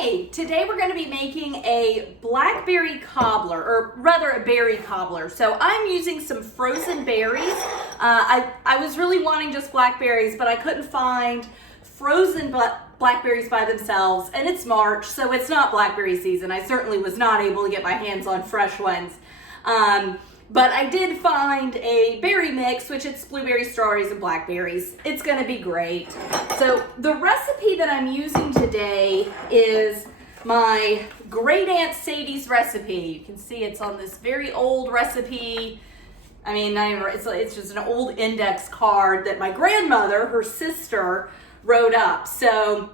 Hey, today we're going to be making a blackberry cobbler, or rather a berry cobbler. So I'm using some frozen berries. I was really wanting just blackberries, but I couldn't find frozen blackberries by themselves, and it's March, so it's not blackberry season. I certainly was not able to get my hands on fresh ones. But I did find a berry mix, which it's blueberries, strawberries, and blackberries. It's gonna be great. So the recipe that I'm using today is my great aunt Sadie's recipe. You can see it's on this very old recipe. I mean, it's just an old index card that my grandmother, her sister, wrote up. So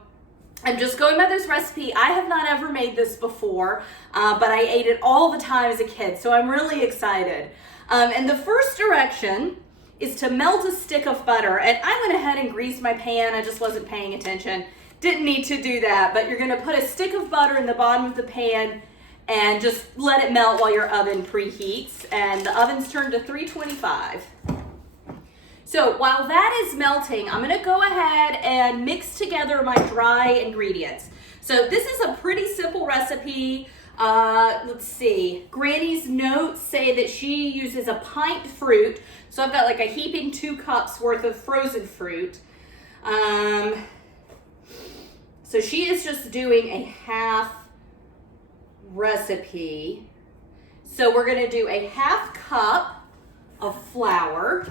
I'm just going by this recipe. I have not ever made this before, but I ate it all the time as a kid, so I'm really excited. And the first direction is to melt a stick of butter. And I went ahead and greased my pan. I just wasn't paying attention. Didn't need to do that, but you're gonna put a stick of butter in the bottom of the pan and just let it melt while your oven preheats. And the oven's turned to 325. So while that is melting, I'm gonna go ahead and mix together my dry ingredients. So this is a pretty simple recipe. Let's see, Granny's notes say that she uses a pint fruit. So I've got like a heaping 2 cups worth of frozen fruit. So she is just doing a half recipe. So we're gonna do a half cup of flour.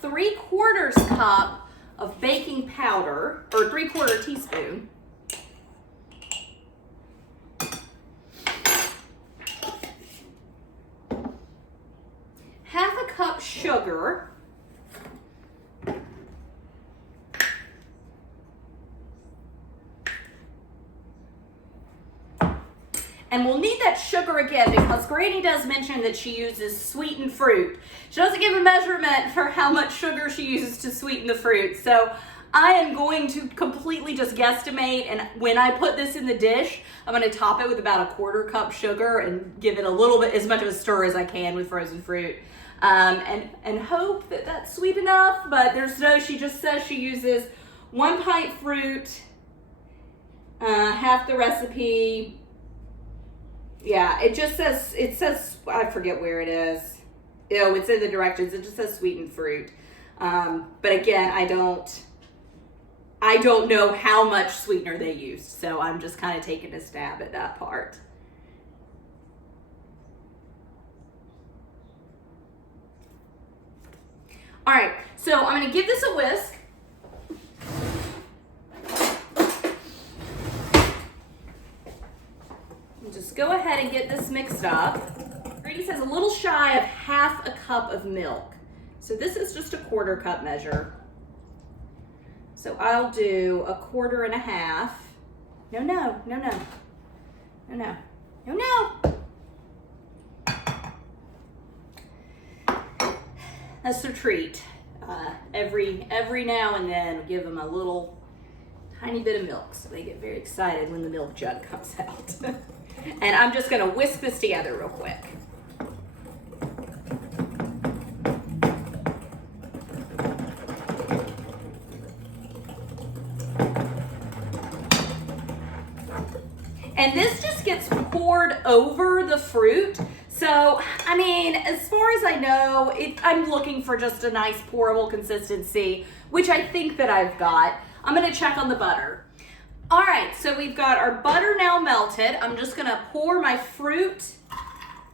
Three-quarters cup of baking powder, or 3/4 teaspoon. Half a cup sugar. And we'll need that sugar again because Granny does mention that she uses sweetened fruit. She doesn't give a measurement for how much sugar she uses to sweeten the fruit. So I am going to completely just guesstimate, and when I put this in the dish, I'm going to top it with about a 1/4 cup sugar and give it a little bit, as much of a stir as I can with frozen fruit. And hope that that's sweet enough, but she just says she uses 1 pint fruit, half the recipe. Yeah, it says, I forget where it is. Oh, it's in the directions. It just says sweetened fruit. But again, I don't know how much sweetener they used. So I'm just kind of taking a stab at that part. All right, so I'm gonna give this a whisk. Just go ahead and get this mixed up. Granny says a little shy of half a cup of milk. So this is just a 1/4 cup measure. So I'll do a 1/4 1/2. No. That's their treat. Every now and then, give them a little tiny bit of milk, so they get very excited when the milk jug comes out. And I'm just gonna whisk this together real quick. And this just gets poured over the fruit. So, I mean, as far as I know, I'm looking for just a nice pourable consistency, which I think that I've got. I'm gonna check on the butter. All right, so we've got our butter now melted. I'm just gonna pour my fruit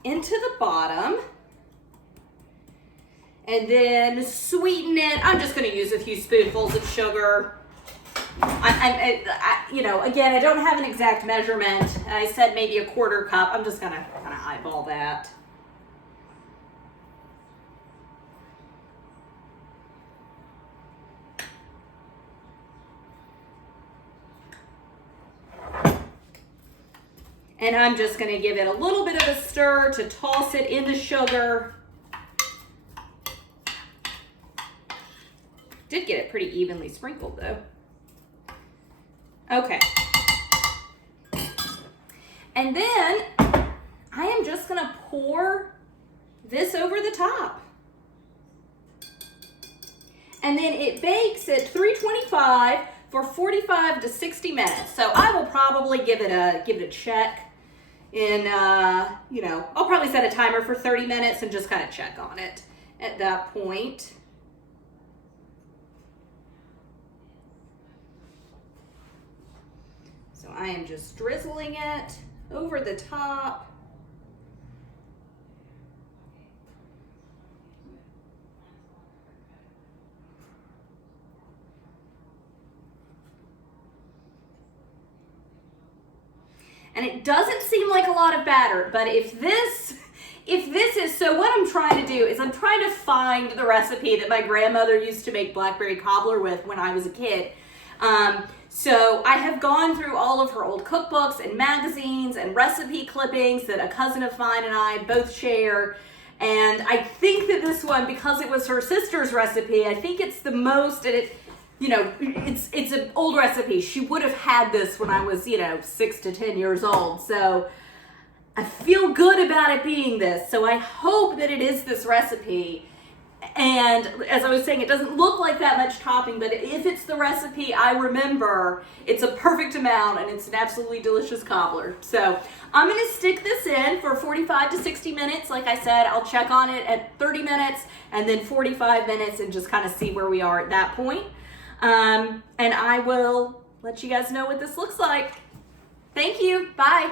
into the bottom and then sweeten it. I'm just gonna use a few spoonfuls of sugar. Again, I don't have an exact measurement. I said maybe a 1/4 cup. I'm just gonna kind of eyeball that. And I'm just gonna give it a little bit of a stir to toss it in the sugar. Did get it pretty evenly sprinkled though. Okay. And then I am just gonna pour this over the top. And then it bakes at 325 for 45 to 60 minutes. So I will probably give it a check in, I'll probably set a timer for 30 minutes and just kind of check on it at that point. So I am just drizzling it over the top. And it doesn't seem like a lot of batter, but if this is, so what I'm trying to do is I'm trying to find the recipe that my grandmother used to make blackberry cobbler with when I was a kid. So I have gone through all of her old cookbooks and magazines and recipe clippings that a cousin of mine and I both share. And I think that this one, because it was her sister's recipe, I think it's the most, and it's an old recipe. She would have had this when I was, 6 to 10 years old. So I feel good about it being this. So I hope that it is this recipe. And as I was saying, it doesn't look like that much topping, but if it's the recipe I remember, it's a perfect amount and it's an absolutely delicious cobbler. So I'm going to stick this in for 45 to 60 minutes. Like I said, I'll check on it at 30 minutes and then 45 minutes and just kind of see where we are at that point. And I will let you guys know what this looks like. Thank you. Bye.